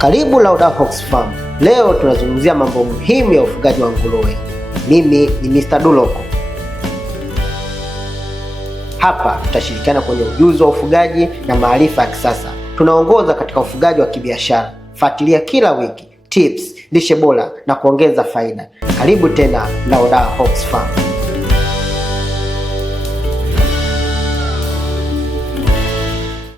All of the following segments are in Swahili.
Karibu Laudahawks Farm. Leo tunazungumzia mambo muhimu ya ufugaji wa nguruwe. Mimi ni Mr. Duloko. Hapa tutashirikiana kwenye ujuzi wa ufugaji na maarifa ya kisasa. Tunaongoza katika ufugaji wa kibiashara. Fuatilia kila wiki tips, lishe bora na kuongeza faida. Karibu tena Laudahawks Farm.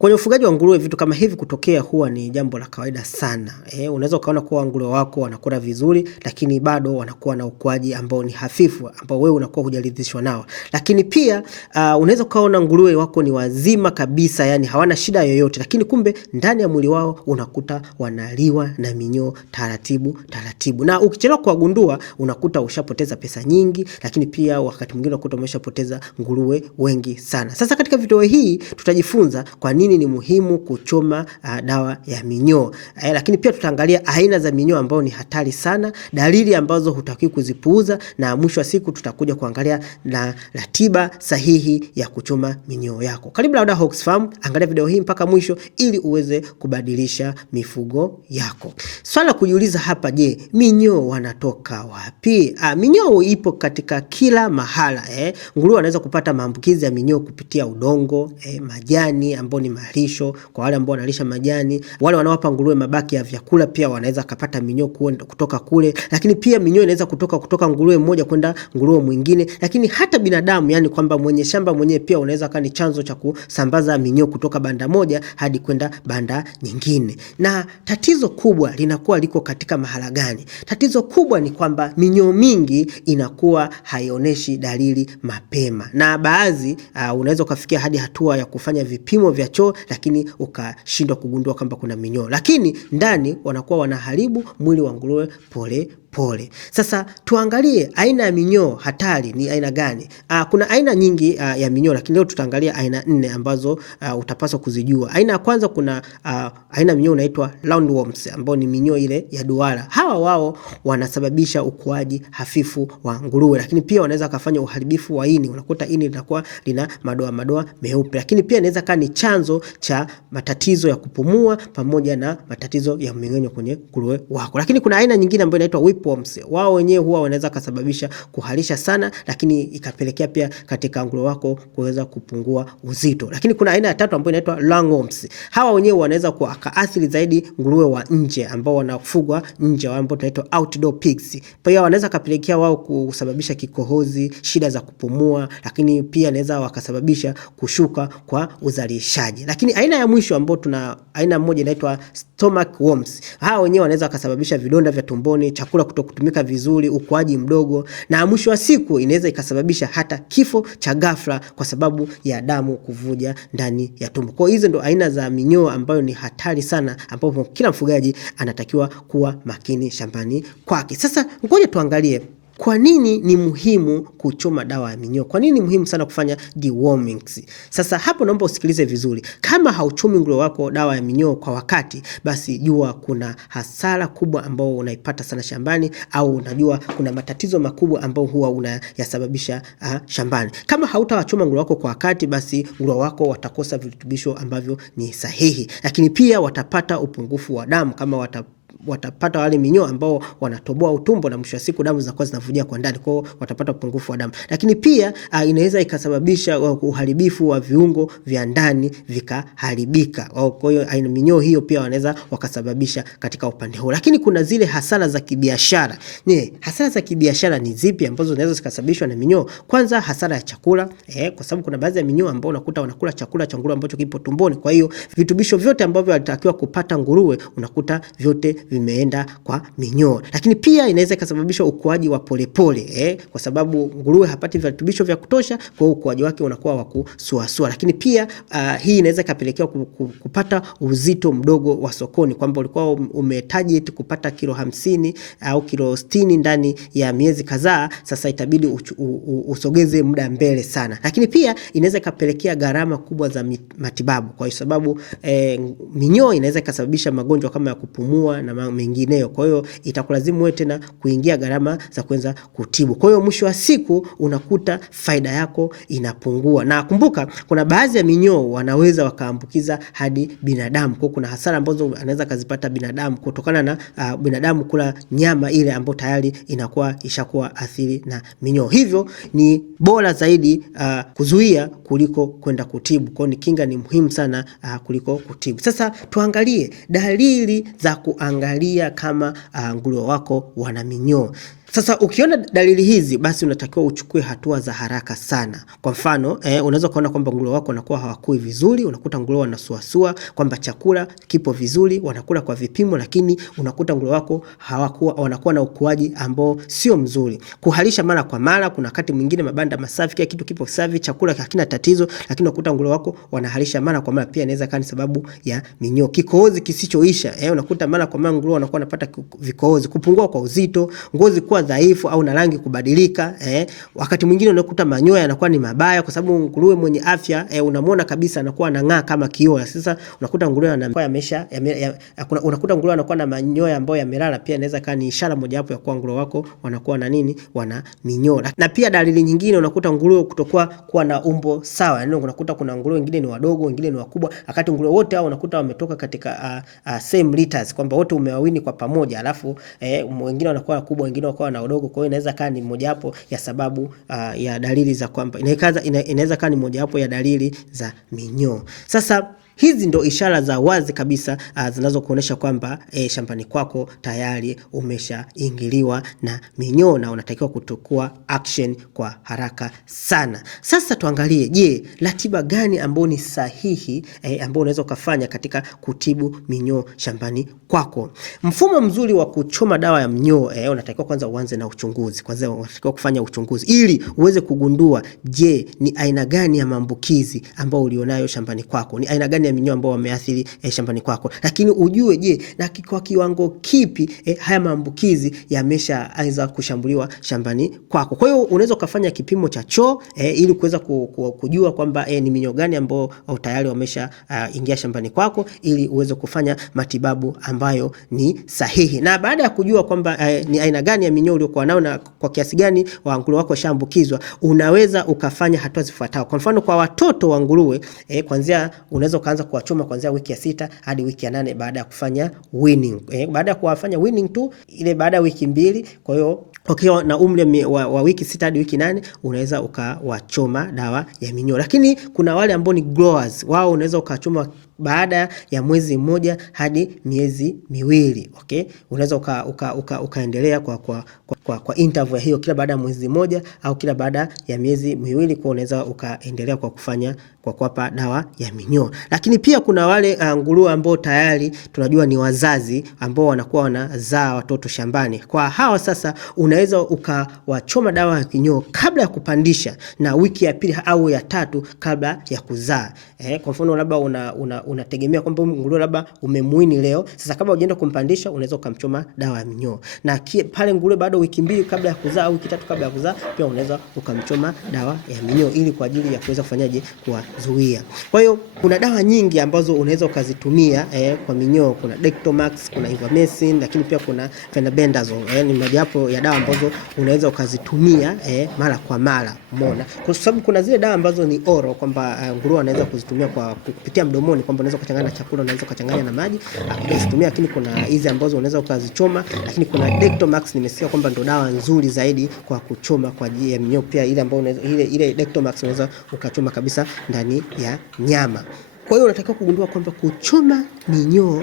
Kwenye ufugaji wa nguruwe vitu kama hivi kutokea huwa ni jambo la kawaida sana. Unaweza ukaona kuwa nguruwe wako wanakula vizuri lakini bado wanakuwa na ukuaji ambao ni hafifu, ambao wewe unakuwa hujaridhishwa nao. Lakini pia unaweza ukaona nguruwe wako ni wazima kabisa, yani hawana shida yoyote, lakini kumbe ndani ya mwili wao unakuta wanaliwa na minyoo taratibu. Na ukichelewa kuwagundua unakuta ushapoteza pesa nyingi, lakini pia wakati mwingine unakuta umeshapoteza nguruwe wengi sana. Sasa katika video hii tutajifunza kwa nini ni muhimu kuchoma dawa ya minyoo. Lakini pia tutaangalia aina za minyoo ambao ni hatari sana, dalili ambazo hutakiwi kuzipuuza, na mwisho wa siku tutakuja kuangalia na ratiba sahihi ya kuchoma minyoo yako. Karibu Laudahawks Farm, angalia video hii mpaka mwisho ili uweze kubadilisha mifugo yako. Swala kujiuliza hapa, je, minyoo wanatoka wapi? Minyoo ipo katika kila mahala. Nguruwe wanaweza kupata maambukizi ya minyoo kupitia udongo, majani ambao ni malisho kwa wale ambao wanalisha majani. Wale wanaowapa nguruwe mabaki ya vyakula pia wanaweza kupata minyoo kutoka kule. Lakini pia minyoo inaweza kutoka nguruwe mmoja kwenda nguruwe mwingine. Lakini hata binadamu, yani kwamba mwenye shamba mwenyewe pia unaweza kuwa ni chanzo cha kusambaza minyoo kutoka banda moja hadi kwenda banda nyingine. Na tatizo kubwa linakuwa liko katika mahala gani? Tatizo kubwa ni kwamba minyoo mingi inakuwa haionyeshi dalili mapema. Na baadhi unaweza kufikia hadi hatua ya kufanya vipimo vya choo lakini ukashindwa kugundua kwamba kuna minyoo. Lakini ndani wanakuwa wanaharibu mwili wa nguruwe pole. Sasa tuangalie aina ya minyoo hatari ni aina gani. Kuna aina nyingi ya minyoo, lakini leo tutaangalia aina 4 ambazo utapaswa kuzijua. Aina ya kwanza, kuna aina minyoo inaitwa roundworms ambao ni minyoo ile ya duara. Hawa wao wanasababisha ukuaji hafifu wa nguruwe, lakini pia wanaweza kufanya uharibifu wa ini. Unakuta ini linakuwa lina madoa meupe. Lakini pia inaweza kuwa ni chanzo cha matatizo ya kupumua pamoja na matatizo ya mmeng'enyo kwenye nguruwe wako. Lakini kuna aina nyingine ambayo inaitwa whipworms. Wao wenyewe huwa wanaweza kusababisha kuharisha sana, lakini ikapelekea pia katika nguruwe wako kuweza kupungua uzito. Lakini kuna aina ya tatu ambayo inaitwa lungworms. Hawa wenyewe wanaweza kuathiri zaidi nguruwe wa nje ambao wanafugwa nje, ambao tunaitwa outdoor pigs. Pia wanaweza kupelekea wao kusababisha kikohozi, shida za kupumua, lakini pia wanaweza wakasababisha kushuka kwa uzalishaji. Lakini aina ya mwisho ambayo aina moja inaitwa stomach worms. Hawa wenyewe wanaweza kusababisha vidonda vya tumboni, chakula kutokutumika vizuri, ukuaji mdogo, na mwisho wa siku inaweza ikasababisha hata kifo cha ghafla kwa sababu ya damu kuvuja ndani ya tumbo. Kwa hizo ndo aina za minyoo ambayo ni hatari sana, ambapo kila mfugaji anatakiwa kuwa makini shambani kwake. Sasa ngoja tuangalie kwa nini ni muhimu kuchoma dawa ya minyoo. Kwa nini ni muhimu sana kufanya dewormings? Sasa hapo naomba usikilize vizuri. Kama hauchomi nguruwe wako dawa ya minyoo kwa wakati, basi jua kuna hasara kubwa ambao unaipata sana shambani, au unajua kuna matatizo makubwa ambao huwa unayasababisha shambani. Kama hautawachoma nguruwe wako kwa wakati, basi nguruwe wako watakosa virutubisho ambavyo ni sahihi. Lakini pia watapata upungufu wa damu kama watapata wale minyoo ambao wanatoboa utumbo, na mwisho wa siku damu zinakuwa zinavujia kwa ndani, kwa watapata upungufu wa damu. Lakini pia inaweza ikasababisha uharibifu wa viungo vya ndani vikaharibika. Kwa hiyo aina minyoo hiyo pia wanaweza wakasababisha katika upande huo. Lakini kuna zile hasara za kibiashara. Hasara za kibiashara ni zipi ambazo zinaweza zikasababishwa na minyoo? Kwanza, hasara ya chakula, kwa sababu kuna baadhi ya minyoo ambao unakuta wanakula chakula cha nguruwe ambacho kipo tumboni. Kwa hiyo vitubisho vyote ambavyo walitakiwa kupata nguruwe unakuta vyote vimeenda kwa minyoo. Lakini pia inaweza ikasababisha ukuaji wa polepole, kwa sababu nguruwe hapati virutubisho vya kutosha, kwa hiyo ukuaji wake unakuwa wa kusuasua. Lakini pia hii inaweza ikapelekea kupata uzito mdogo wa sokoni, kwamba ulikuwa umetarget kupata kilo 50 au kilo 60 ndani ya miezi kadhaa, sasa itabidi usogeze muda mbele sana. Lakini pia inaweza ikapelekea gharama kubwa za matibabu, kwa sababu minyoo inaweza ikasababisha magonjwa kama ya kupumua na na mengineyo. Kwa hiyo itakulazimu wewe tena kuingia gharama za kuanza kutibu. Kwa hiyo mwisho wa siku unakuta faida yako inapungua. Na kumbuka kuna baadhi ya minyoo wanaweza wakaambukiza hadi binadamu. Kwa kuna hasara ambazo anaweza kazipata binadamu kutokana na binadamu kula nyama ile ambayo tayari inakuwa ishakuwa athiri na minyoo. Hivyo ni bora zaidi kuzuia kuliko kwenda kutibu. Kwa ni kinga ni muhimu sana kuliko kutibu. Sasa tuangalie dalili za kuangalia kama nguruwe wako wana minyoo. Sasa ukiona dalili hizi basi unatakiwa uchukue hatua za haraka sana. Kwa mfano, unaweza kuona kwamba nguruwe wako wanakuwa hawakui vizuri, unakuta nguruwe wanasuasua, kwamba chakula kipo vizuri, wanakula kwa vipimo, lakini unakuta nguruwe wako wanakuwa na ukuaji ambao sio mzuri. Kuhalisha mara kwa mara, kuna wakati mwingine mabanda masafi, kila kitu kipo safi, chakula hakina tatizo, lakini unakuta nguruwe wako wanahalisha mara kwa mara, pia inaweza kuwa ni sababu ya minyoo. Kikohozi kisichoisha, unakuta mara kwa mara nguruwe wanakuwa wanapata vikohozi, kupungua kwa uzito, ngozi kuwa dhaifu au na rangi kubadilika. Wakati mwingine unakuta manyoya yanakuwa ni mabaya, kwa sababu nguruwe mwenye afya unamwona kabisa anakuwa anang'aa kama kioo. Sasa unakuta nguruwe anakuwa unakuta nguruwe anakuwa na manyoya ambayo yamelala, pia inaweza kuwa ni ishara mojawapo ya kuwa nguruwe wako wanakuwa na nini, wana minyoo. Na pia dalili nyingine unakuta nguruwe kuwa na umbo sawa. Unakuta kuna nguruwe wengine ni wadogo, wengine ni wakubwa, wakati nguruwe wote hao unakuta wametoka katika same litters, kwamba wote umewawini kwa pamoja, alafu wengine wanakuwa wakubwa, wengine wanakuwa na wadogo. Kwa hiyo inaweza kuwa ni mojawapo ya sababu ya dalili za kwamba inaweza kuwa ni mojawapo ya dalili za minyoo. Sasa hizi ndo ishara za wazi kabisa zinazokuonesha kwamba shambani kwako tayari umeshaingiliwa na minyoo na unatakiwa kuchukua action kwa haraka sana. Sasa tuangalie, je, ratiba gani ambayo ni sahihi ambayo unaweza kufanya katika kutibu minyoo shambani kwako. Mfumo mzuri wa kuchoma dawa ya minyoo, unatakiwa kwanza uanze na uchunguzi. Kwanza unatakiwa kufanya uchunguzi ili uweze kugundua, je, ni aina gani ya maambukizi ambayo ulionayo shambani kwako, ni aina gani ya minyoo ambao wameathiri shambani kwako, lakini ujue, je, na kwa kiwango kipi haya maambukizi yameshaanza kushambuliwa shambani kwako. Kwa hiyo unaweza kufanya kipimo cha choo ili kuweza kujua kwamba ni minyoo gani ambao tayari wamesha ingia shambani kwako, ili uweze kufanya matibabu ambayo ni sahihi. Na baada ya kujua kwamba ni aina gani ya minyoo uliokuwa nao na kwa kiasi gani wa nguruwe wako shaambukizwa, unaweza ukafanya hatua zifuatazo. Kwa mfano, kwa watoto wa nguruwe kwanza unaweza kuanza kuwachoma kuanzia wiki ya 6 hadi wiki ya 8 baada ya kufanya weaning. Baada ya kuwafanya weaning tu ile baada ya wiki 2, kwa hiyo ukiwa na umri wa wiki 6 hadi wiki 8 unaweza ukawachoma dawa ya minyoo. Lakini kuna wale ambao ni growers, wao unaweza ukachoma baada ya mwezi mmoja hadi miezi 2. Okay, unaweza ukaendelea kwa interval hiyo, kila baada ya mwezi mmoja au kila baada ya miezi 2, kwa unaweza ukaendelea kwa kufanya kwa kuwapa dawa ya minyoo. Lakini pia kuna wale nguruwe ambao tayari tunajua ni wazazi ambao wanakuwa wanazaa watoto shambani. Kwa hawa sasa unaweza ukawachoma dawa ya minyoo kabla ya kupandisha na wiki ya 2 au ya 3 kabla ya kuzaa. Kwa mfano labda unategemea kwamba nguruwe labda umemuini leo, sasa kabla hujaenda kumpandisha unaweza ukamchoma dawa ya minyoo. Na pale nguruwe bado wiki 2 kabla ya kuzaa au wiki 3 kabla ya kuzaa, pia unaweza ukamchoma dawa ya minyoo ili kwa ajili ya kuweza kufanyaje, kuwazuia. Kwa hiyo kuna dawa nyingi ambazo unaweza ukazitumia kwa minyoo. Kuna Dectomax, kuna Ivamectin, lakini pia kuna Fenbendazole. Ni mojawapo ya dawa ambazo unaweza ukazitumia mara kwa mara. Umeona? Kwa sababu kuna zile dawa ambazo ni oral, kwamba nguruwe anaweza kuzitumia kwa kupitia mdomoni, kwamba unaweza kuchanganya na chakula, unaweza kuchanganya na maji ukazitumia. Lakini kuna hizi ambazo unaweza ukazichoma, lakini kuna Dectomax nimesikia kwamba ndo dawa nzuri zaidi kwa kuchoma kwa ajili ya minyoo. Pia ile ambayo ile Dectomax unaweza ukachoma kabisa ndani ya nyama. Kwa hiyo unatakiwa kugundua kwamba kuchoma minyoo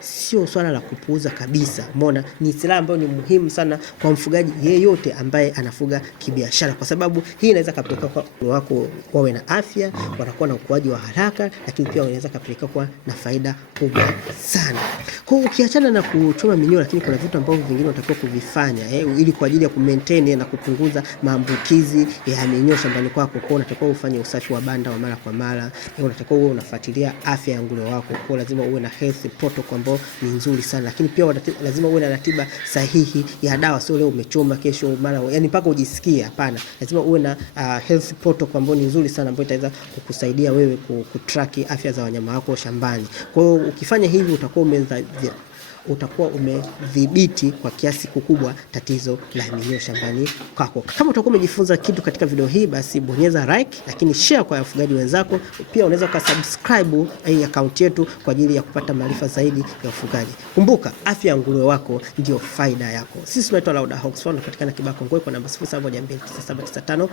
sio swala la kupuuza kabisa. Umeona, ni silaha ambayo ni muhimu sana kwa mfugaji yeyote ambaye anafuga kibiashara, kwa sababu hii inaweza kupelekea kwa wako wawe na afya, wanakuwa na ukuaji wa haraka, lakini pia inaweza kupelekea kwa na faida kubwa sana. Kwa hiyo ukiachana na kuchoma minyoo, lakini kuna vitu ambavyo vingine unatakiwa kuvifanya ili kwa ajili ya kumaintain na kupunguza maambukizi ya minyoo shambani kwako. Kwa unatakiwa ufanye usafi wa banda wa mara kwa mara, unatakiwa uwe unafuatilia afya ya nguruwe wako. Kwa lazima uwe na health protocol ambayo ni nzuri sana, lakini pia lazima uwe na ratiba sahihi ya dawa. Sio leo umechoma kesho mara, yani mpaka ujisikie. Hapana, lazima uwe na health protocol ambayo ni nzuri sana, ambayo itaweza kukusaidia wewe kutrack afya za wanyama wako shambani. Kwa hiyo ukifanya hivi utakuwa umedhibiti kwa kiasi kikubwa tatizo la minyoo shambani kwako. Kama utakuwa umejifunza kitu katika video hii, basi bonyeza like, lakini share kwa wafugaji wenzako. Pia unaweza kusubscribe hii account yetu kwa ajili ya kupata maarifa zaidi ya ufugaji. Kumbuka, afya ya nguruwe wako ndio faida yako. Sisi tunaitwa Lauda Hogs Farm, tunapatikana Kibaha Kongowe kwa namba 0712979511.